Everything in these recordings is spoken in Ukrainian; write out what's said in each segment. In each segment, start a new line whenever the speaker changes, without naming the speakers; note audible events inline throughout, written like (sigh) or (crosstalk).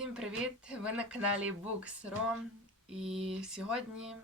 Всім привіт! Ви на каналі Books.ro і сьогодні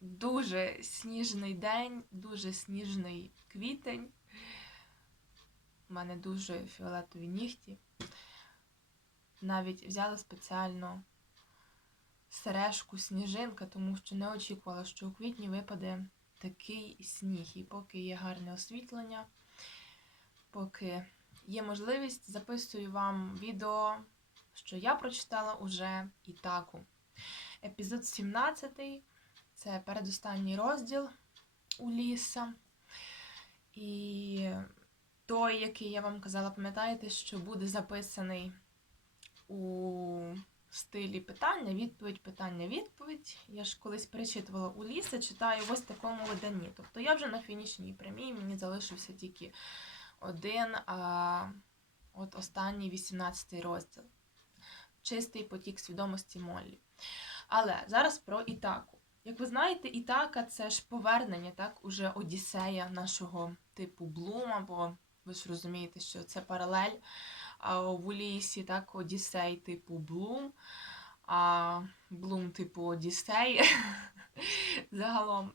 дуже сніжний день, дуже сніжний квітень. У мене дуже фіолетові нігті. Навіть взяла спеціально сережку сніжинка, тому що не очікувала, що у квітні випаде такий сніг. І поки є гарне освітлення, поки є можливість, записую вам відео що я прочитала уже Ітаку. Епізод 17 це передостанній розділ у Ліса. І той, який я вам казала, пам'ятаєте, що буде записаний у стилі питання, відповідь, питання, відповідь. Я ж колись перечитувала у Ліса, читаю в ось такому виданні. Тобто я вже на фінішній прямій, мені залишився тільки один, а от останній 18 розділ чистий потік свідомості Моллі. Але зараз про Ітаку. Як ви знаєте, Ітака це ж повернення, так, уже Одіссея нашого типу Блума, бо ви ж розумієте, що це паралель а в лісі, так, Одіссей типу Блум, а Блум типу Одіссей. (laughs) Загалом.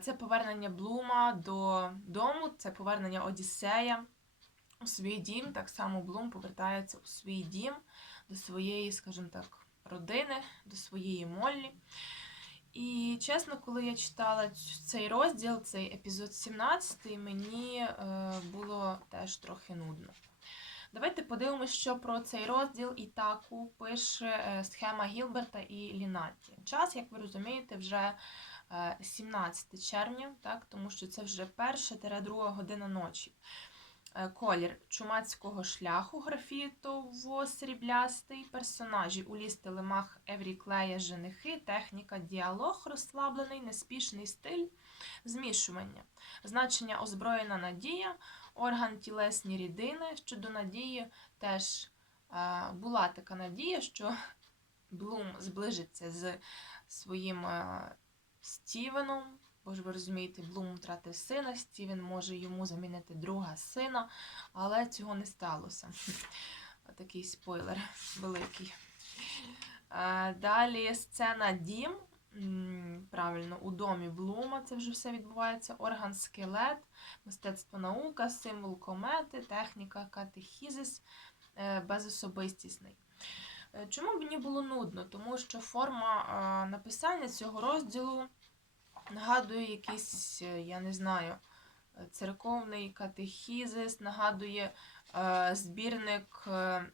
Це повернення Блума до дому, це повернення Одіссея у свій дім. Так само Блум повертається у свій дім до своєї, скажімо так, родини, до своєї Моллі. І чесно, коли я читала цей розділ, цей епізод 17, мені е, було теж трохи нудно. Давайте подивимося, що про цей розділ і таку пише е, схема Гілберта і Лінатті. Час, як ви розумієте, вже 17 е, червня, так, тому що це вже перша друга година ночі. Е, колір чумацького шляху графітово сріблястий, персонажі Уліс Телемах, Еврі Клея, женихи, техніка, діалог, розслаблений, неспішний стиль, змішування, значення озброєна надія, орган тілесні рідини. Щодо надії теж е, була така надія, що Блум зближиться з своїм е, Стівеном. Бо ви розумієте, Блум втратив сина, Стівен може йому замінити друга сина, але цього не сталося. (laughs) Такий спойлер великий. Далі сцена Дім. Правильно, у домі Блума це вже все відбувається. Орган скелет, мистецтво наука, символ комети, техніка катехізис, е, безособистісний. Е, чому мені було нудно? Тому що форма написання цього розділу нагадує якийсь, е, я не знаю, е, церковний катехізис, нагадує е, збірник, е,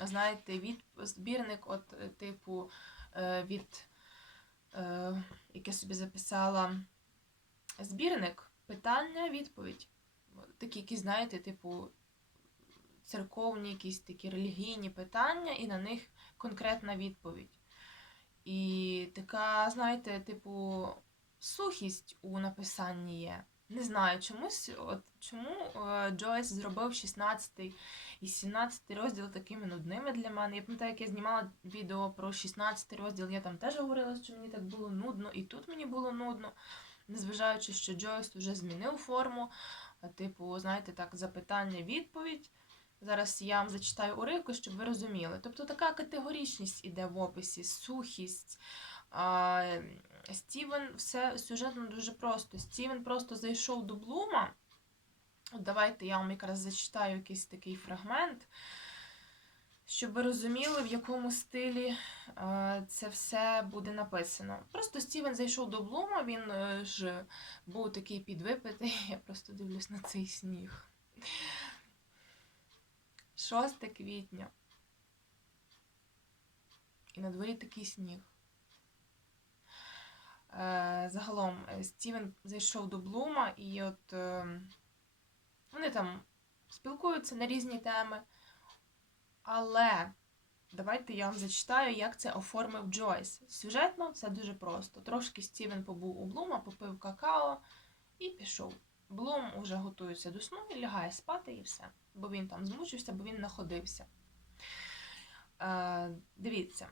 знаєте, від, збірник от, е, типу е, від, е, яке собі записала збірник, питання, відповідь. Такі, які, знаєте, типу, церковні, якісь такі релігійні питання, і на них конкретна відповідь. І така, знаєте, типу, сухість у написанні є. Не знаю, чомусь, от чому е, Джойс зробив 16 і 17 розділ такими нудними для мене. Я пам'ятаю, як я знімала відео про 16 розділ, я там теж говорила, що мені так було нудно, і тут мені було нудно, незважаючи, що Джойс вже змінив форму. Типу, знаєте, так, запитання-відповідь. Зараз я вам зачитаю уривку, щоб ви розуміли. Тобто така категорічність іде в описі, сухість. Стівен все сюжетно дуже просто. Стівен просто зайшов до Блума. От Давайте я вам якраз зачитаю якийсь такий фрагмент, щоб ви розуміли, в якому стилі це все буде написано. Просто Стівен зайшов до Блума, він е, ж був такий підвипитий. (laughs) Я просто дивлюсь на цей сніг. 6 квітня. І на дворі такий сніг. Е, загалом е, Стівен зайшов до Блума, і от е, вони там спілкуються на різні теми. Але давайте я вам зачитаю, як це оформив Джойс. Сюжетно все дуже просто. Трошки Стівен побув у Блума, попив какао і пішов. Блум уже готується до сну і лягає спати і все. Бо він там змучився, бо він находився. Е, Дивіться.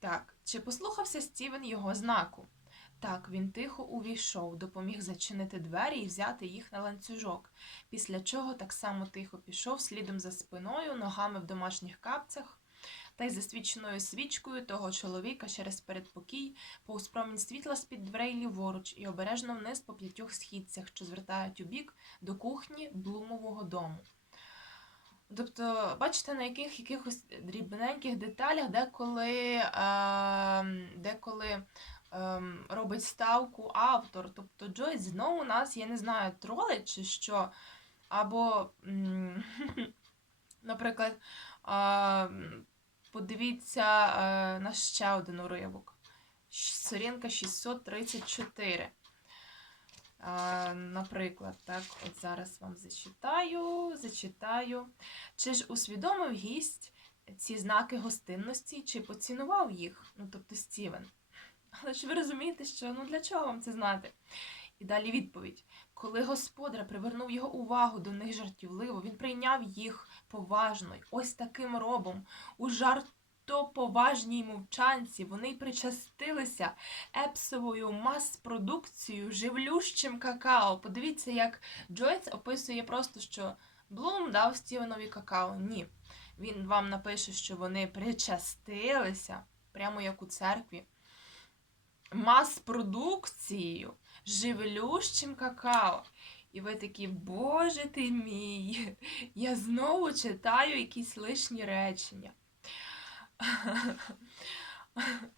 Так, чи послухався Стівен його знаку? Так, він тихо увійшов, допоміг зачинити двері і взяти їх на ланцюжок, після чого так само тихо пішов слідом за спиною, ногами в домашніх капцях та й засвіченою свічкою того чоловіка через передпокій, повз промінь світла з-під дверей ліворуч і обережно вниз по п'ятьох східцях, що звертають у бік до кухні блумового дому. Тобто, бачите, на яких якихось дрібненьких деталях, деколи, е, деколи е, робить ставку автор. Тобто Джойс знову у нас, я не знаю, тролить чи що. Або, (laughs) наприклад, е, подивіться е, на ще один уривок. Сторінка 634. Наприклад, так, от зараз вам зачитаю, зачитаю. Чи ж усвідомив гість ці знаки гостинності, чи поцінував їх? Ну, тобто Стівен. Але ж ви розумієте, що ну для чого вам це знати? І далі відповідь. Коли господар привернув його увагу до них жартівливо, він прийняв їх поважно, ось таким робом, у жартоповажній мовчанці вони причастилися епсовою мас-продукцією живлющим какао. Подивіться, як Джойц описує просто, що Блум дав Стівенові какао. Ні. Він вам напише, що вони причастилися, прямо як у церкві, мас-продукцією, живлющим какао. І ви такі, боже ти мій, я знову читаю якісь лишні речення.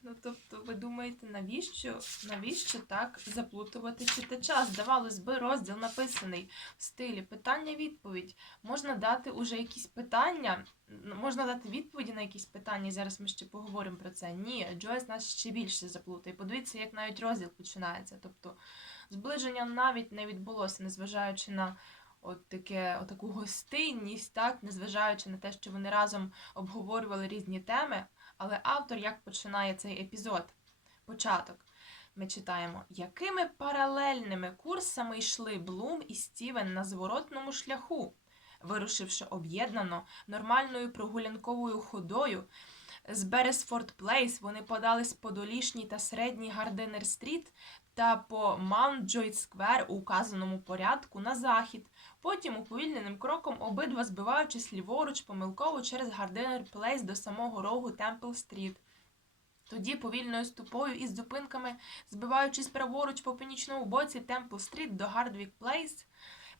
Ну, тобто, ви думаєте, навіщо, навіщо так заплутувати читача? Здавалось би, розділ написаний в стилі питання-відповідь. Можна дати уже якісь питання, можна дати відповіді на якісь питання, і зараз ми ще поговоримо про це. Ні, Джойс нас ще більше заплутає. Подивіться, як навіть розділ починається. Тобто, зближення навіть не відбулося, незважаючи на от таке, отаку гостинність, так, незважаючи на те, що вони разом обговорювали різні теми. Але автор як починає цей епізод? Початок. Ми читаємо, якими паралельними курсами йшли Блум і Стівен на зворотному шляху, вирушивши об'єднано нормальною прогулянковою ходою. З Бересфорд Плейс вони подались по долішній та середній Гардинер Стріт та по Маунтджойт Сквер у указаному порядку на захід. Потім уповільненим кроком обидва збиваючись ліворуч помилково через Гардинер Плейс до самого рогу Темпл Стріт. Тоді повільною ступою із зупинками, збиваючись праворуч по північному боці Темпл Стріт до Гардвік Плейс,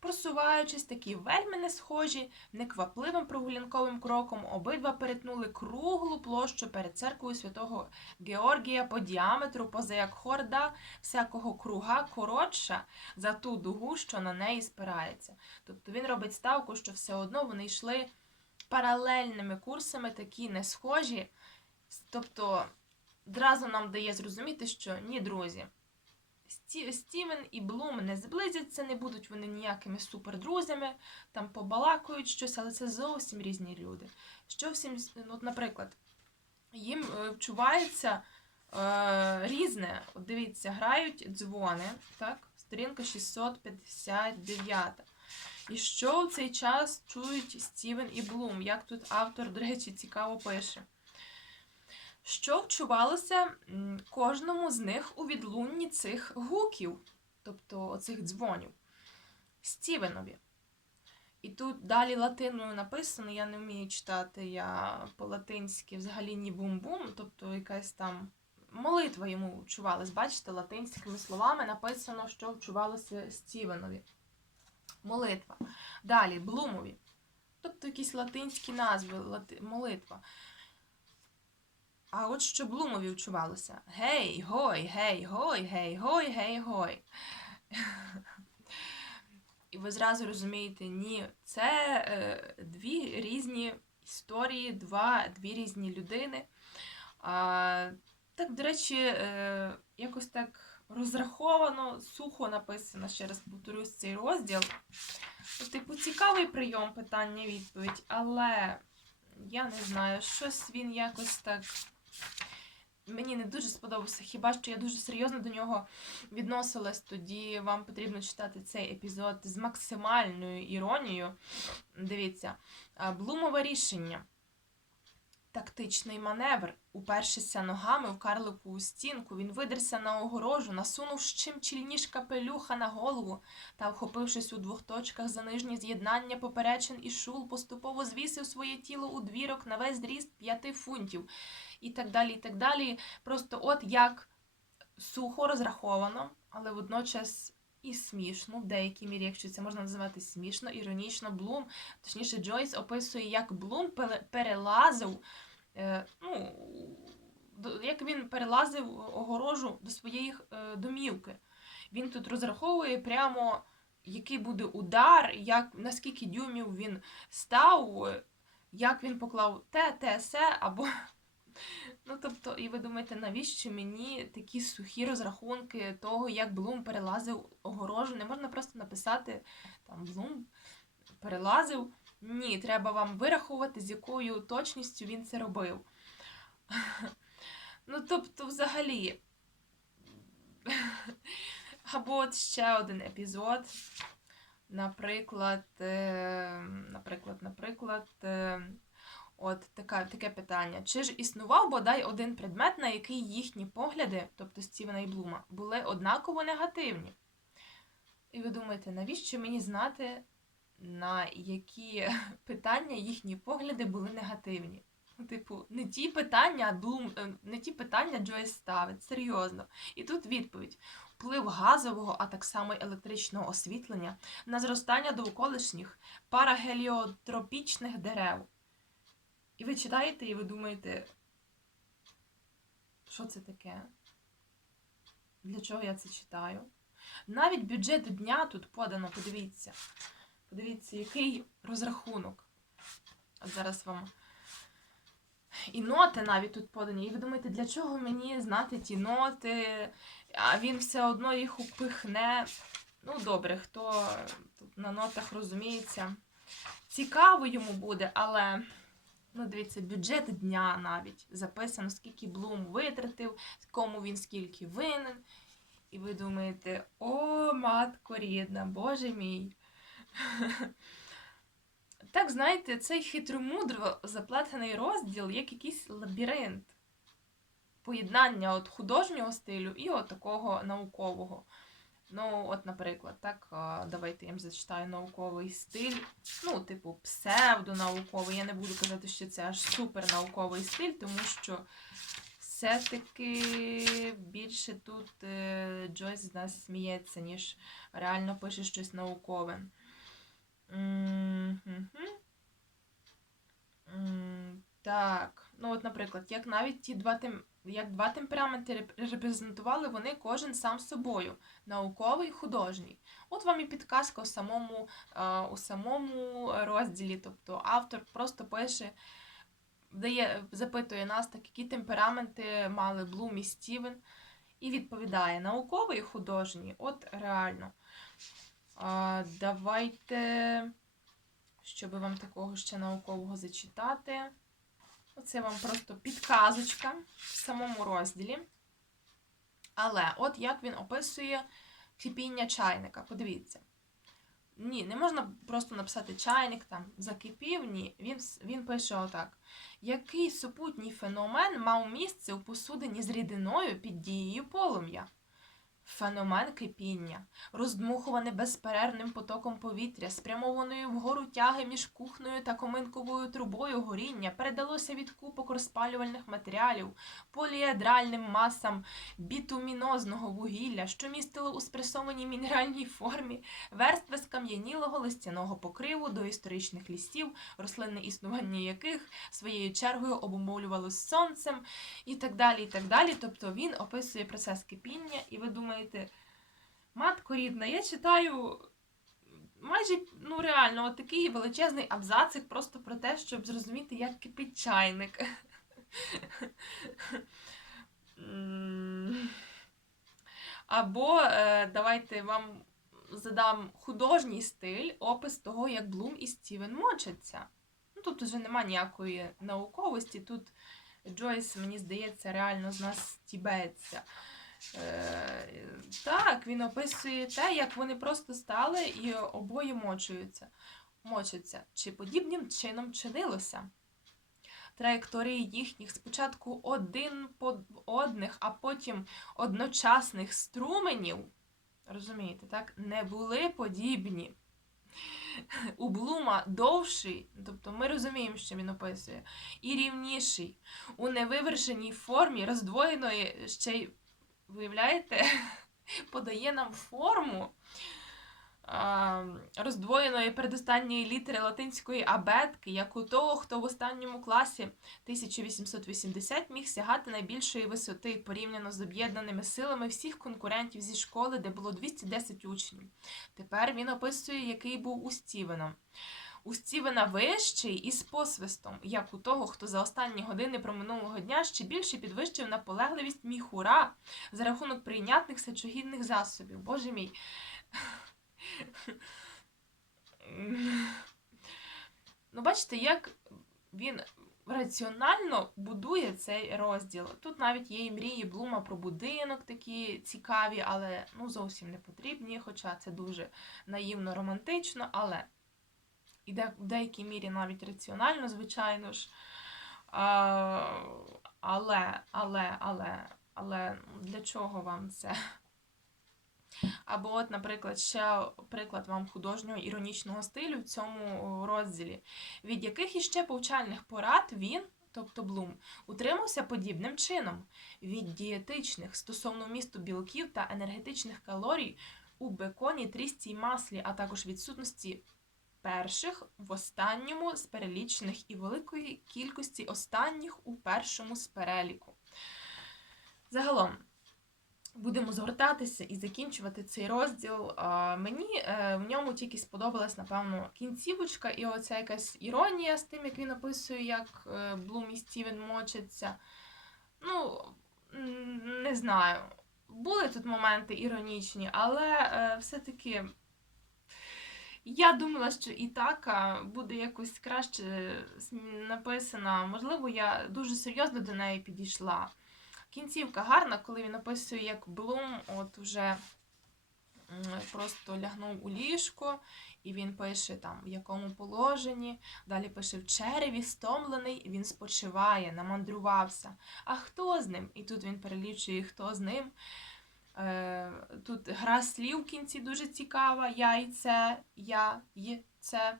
просуваючись такі вельми не схожі, неквапливим прогулянковим кроком, обидва перетнули круглу площу перед церквою святого Георгія по діаметру, поза як хорда всякого круга коротша за ту дугу, що на неї спирається. Тобто він робить ставку, що все одно вони йшли паралельними курсами, такі не схожі. Тобто одразу нам дає зрозуміти, що ні, друзі. Сті- Стівен і Блум не зблизяться, не будуть вони ніякими супердрузями, там побалакають щось, але це зовсім різні люди. Що всім, ну, от, наприклад, їм е, вчувається е, різне. От дивіться, грають дзвони, так? Сторінка 659. І що в цей час чують Стівен і Блум? Як тут автор, до речі, цікаво пише. Що вчувалося кожному з них у відлунні цих гуків, тобто оцих дзвонів, Стівенові. І тут далі латиною написано, я не вмію читати, я по-латинськи взагалі ні бум-бум, тобто якась там молитва йому вчувалась. Бачите, латинськими словами написано, що вчувалося Стівенові. Молитва. Далі Блумові. Тобто якісь латинські назви, лати... молитва. А от що Блумові вчувалося: Гей, гой, гей, гой, гей, гой, гей, гой. І ви зразу розумієте, ні, це е, дві різні історії, два, дві різні людини. А, так, до речі, е, якось так розраховано, сухо написано, ще раз повторюсь цей розділ. Ну, Типу, цікавий прийом питання-відповідь, але я не знаю, щось він якось так. Мені не дуже сподобався. Хіба що я дуже серйозно до нього відносилась, тоді вам потрібно читати цей епізод з максимальною іронією. Дивіться, Блумове рішення. Тактичний маневр. Упершися ногами в карликову стінку, він видерся на огорожу, насунув чим чільніш капелюха на голову та, вхопившись у двох точках за нижні з'єднання поперечин і шул, поступово звісив своє тіло у двірок на весь зріст п'яти фунтів. І так далі, і так далі. Просто от як сухо розраховано, але водночас і смішно, в деякій мірі, якщо це можна називати смішно, іронічно, Блум, точніше, Джойс описує, як Блум перелазив, е, ну, як він перелазив огорожу до своєї е, домівки. Він тут розраховує прямо, який буде удар, як, наскільки дюймів він став, як він поклав те, те, се, або Ну, тобто, і ви думаєте, навіщо мені такі сухі розрахунки того, як Блум перелазив огорожу? Не можна просто написати там Блум перелазив. Ні, треба вам вирахувати, з якою точністю він це робив. (laughs) Ну, тобто, взагалі. (laughs) Або от ще один епізод. Наприклад, е, наприклад, наприклад. От така, таке питання. Чи ж існував бодай один предмет, на який їхні погляди, тобто Стівена і Блума, були однаково негативні? І ви думаєте, навіщо мені знати, на які (laughs) питання їхні погляди були негативні? Ну, Типу, не ті питання, а Блум, е, не ті питання Джойс ставить, серйозно. І тут відповідь: вплив газового, а так само й електричного освітлення на зростання довколишніх парагеліотропічних дерев. І ви читаєте, і ви думаєте, що це таке? Для чого я це читаю? Навіть бюджет дня тут подано, подивіться. Подивіться, який розрахунок. От зараз вам. І ноти навіть тут подані. І ви думаєте, для чого мені знати ті ноти, а він все одно їх упихне. Ну, добре, хто тут на нотах розуміється. Цікаво йому буде, але. Ну, дивіться, бюджет дня навіть записано, скільки Блум витратив, кому він скільки винен. І ви думаєте, о, матко рідна, боже мій. (laughs) Так, знаєте, цей хитромудро заплетений розділ як якийсь лабіринт. Поєднання от художнього стилю і от такого наукового. Ну, от, наприклад, так, давайте я вам зачитаю науковий стиль. Ну, типу, псевдонауковий. Я не буду казати, що це аж супернауковий стиль, тому що все-таки більше тут е, Джойс з нас сміється, ніж реально пише щось наукове. Так, ну от, наприклад, як навіть ті два тем... як два темпераменти репрезентували вони кожен сам собою, науковий художній. От вам і підказка у самому, е, у самому розділі. Тобто автор просто пише, дає, запитує нас, так, які темпераменти мали Блум і Стівен, і відповідає науковий і художній. От реально. А, давайте, щоб вам такого ще наукового зачитати. Оце вам просто підказочка в самому розділі. Але от як він описує кипіння чайника. Подивіться. Ні, не можна просто написати чайник там закипів. Ні. Він, він пише отак. Який супутній феномен мав місце у посудині з рідиною під дією полум'я? Феномен кипіння, роздмухуване безперервним потоком повітря, спрямованою вгору тяги між кухнею та коминковою трубою горіння, передалося від купок розпалювальних матеріалів, поліедральним масам бітумінозного вугілля, що містило у спресованій мінеральній формі верстви скам'янілого листяного покриву до історичних лісів, рослинне існування яких своєю чергою обумовлювалось сонцем і так далі. і так далі. Тобто він описує процес кипіння, і ви думаєте, матко рідна, я читаю майже ну реально от такий величезний абзацик просто про те, щоб зрозуміти, як кипить чайник. Або е, давайте вам задам художній стиль, опис того, як Блум і Стівен мочаться. Ну, тут вже нема ніякої науковості. Тут Джойс, мені здається, реально з нас стібеться. Е, так, він описує те, як вони просто стали і обоє мочуються. Мочаться. Чи подібним чином чинилося? траєкторії їхніх спочатку один по одних, а потім одночасних струменів, розумієте, так, не були подібні. У Блума довший, тобто ми розуміємо, що він описує, і рівніший, у невивершеній формі роздвоєної ще й, виявляєте, (laughs) подає нам форму роздвоєної передостанньої літери латинської абетки, як у того, хто в останньому класі 1880 міг сягати найбільшої висоти порівняно з об'єднаними силами всіх конкурентів зі школи, де було 210 учнів. Тепер він описує, який був у Стівена. У Стівена вищий і з посвистом, як у того, хто за останні години проминулого дня ще більше підвищив наполегливість міхура за рахунок прийнятних сечогідних засобів. Боже мій. Ну, бачите, як він раціонально будує цей розділ. Тут навіть є і мрії Блума про будинок такі цікаві, але ну, зовсім не потрібні, хоча це дуже наївно романтично, але і де, в деякій мірі навіть раціонально, звичайно ж. А, але, але, але, але ну, для чого вам це? Або, от, наприклад, ще приклад вам художнього іронічного стилю в цьому розділі, від яких іще повчальних порад він, тобто Блум, утримався подібним чином: від дієтичних стосовно вмісту білків та енергетичних калорій у беконі, трісті й маслі, а також відсутності перших в останньому з перелічених і великої кількості останніх у першому з переліку. Загалом. Будемо згортатися і закінчувати цей розділ. Мені е, в ньому тільки сподобалась, напевно, кінцівочка, і оця якась іронія з тим, як він описує, як е, Блум і Стівен мочаться. Ну, не знаю. Були тут моменти іронічні, але е, все-таки я думала, що і така буде якось краще написана. Можливо, я дуже серйозно до неї підійшла. Кінцівка гарна, коли він описує, як Блум от уже м, просто лягнув у ліжко, і він пише там, в якому положенні. Далі пише в череві, стомлений, він спочиває, намандрувався. А хто з ним? І тут він перелічує, хто з ним. Е, Тут гра слів в кінці дуже цікава. Яйце, я, яйце.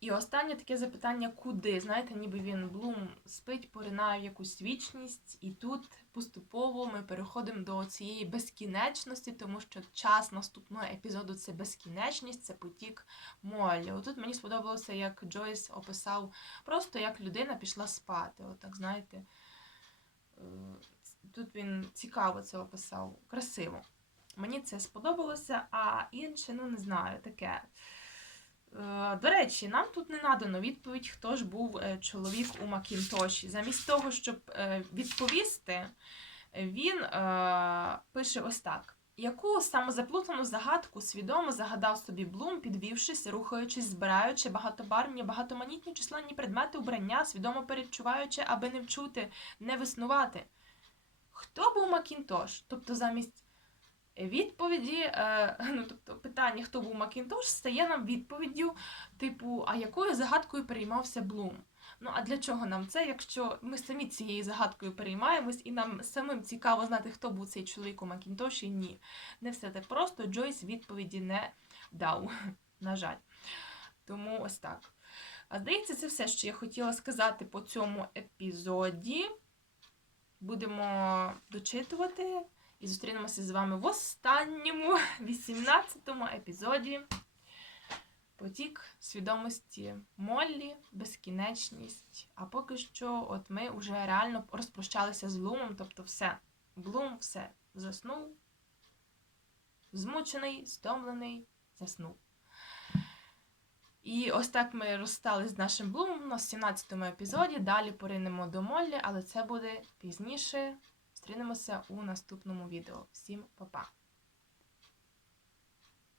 І останнє таке запитання, куди? Знаєте, ніби він Блум спить, поринає в якусь вічність, і тут поступово ми переходимо до цієї безкінечності, тому що час наступного епізоду це безкінечність, це потік Моллі. Отут мені сподобалося, як Джойс описав просто як людина пішла спати. Отак, знаєте, е, тут він цікаво це описав, красиво. Мені це сподобалося, а інше, ну не знаю, таке. Е, До речі, нам тут не надано відповідь, хто ж був е, чоловік у Макінтоші. Замість того, щоб е, відповісти, він пише ось так: яку самозаплутану загадку свідомо загадав собі Блум, підвівшись, рухаючись, збираючи багатобарвні, багатоманітні численні предмети убрання, свідомо передчуваючи, аби не вчути, не виснувати. Хто був Макінтош? Тобто замість відповіді, е, (laughs) ну тобто питання, хто був Макінтош, стає нам відповіддю, типу, а якою загадкою переймався Блум? Ну а для чого нам це, якщо ми самі цією загадкою переймаємось, і нам самим цікаво знати, хто був цей чоловік у Макінтоші? Ні. Не все так просто. Джойс відповіді не дав, (laughs) на жаль. Тому ось так. А здається, це все, що я хотіла сказати по цьому епізоді. Будемо дочитувати і зустрінемося з вами в останньому (laughs) 18-му епізоді. Потік свідомості Моллі, безкінечність. А поки що, от ми вже реально розпрощалися з Блумом, тобто все. Блум все заснув, змучений, стомлений, заснув. І ось так ми розстались з нашим Блумом на 17-му епізоді. Далі поринемо до Моллі, але це буде пізніше. Зустрінемося у наступному відео. Всім па-па!